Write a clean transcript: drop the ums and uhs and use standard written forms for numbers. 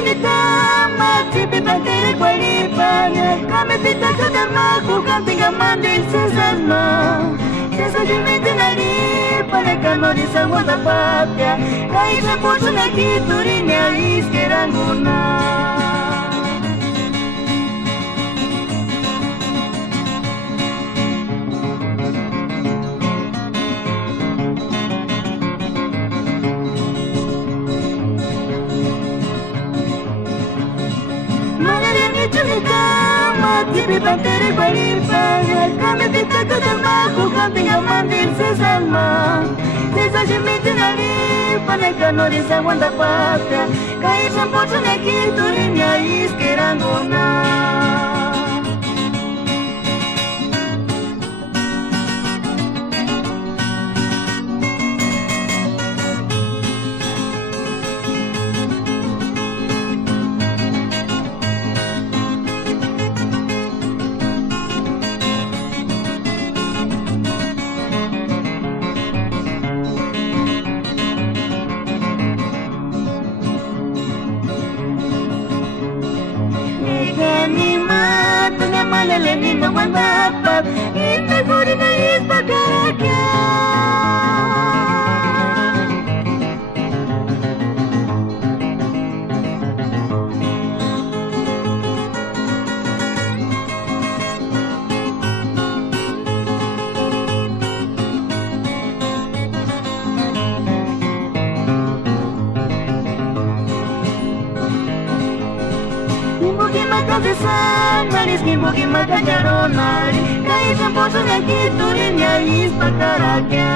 Tunitama, tipi bantere kwa lipanya Kame pita kadama, kukantinga mandil sesasma Sesa jumite na lipanya, kanori sa wata papya Kaisa poso na kiturinya, iskeranguna Tipi bantere kwa lipanya Kame pita kadama kukantinga mandil sesama Sesa jimiti na lipanya kanori sa wanda papya Kaisa pocho na kiturinya iskeranguna Maleleni na wandapap Inaguri na ispagaragya Makabesan, manis ni buki makajaronari Kaisa poso na kiturinya ispakaragya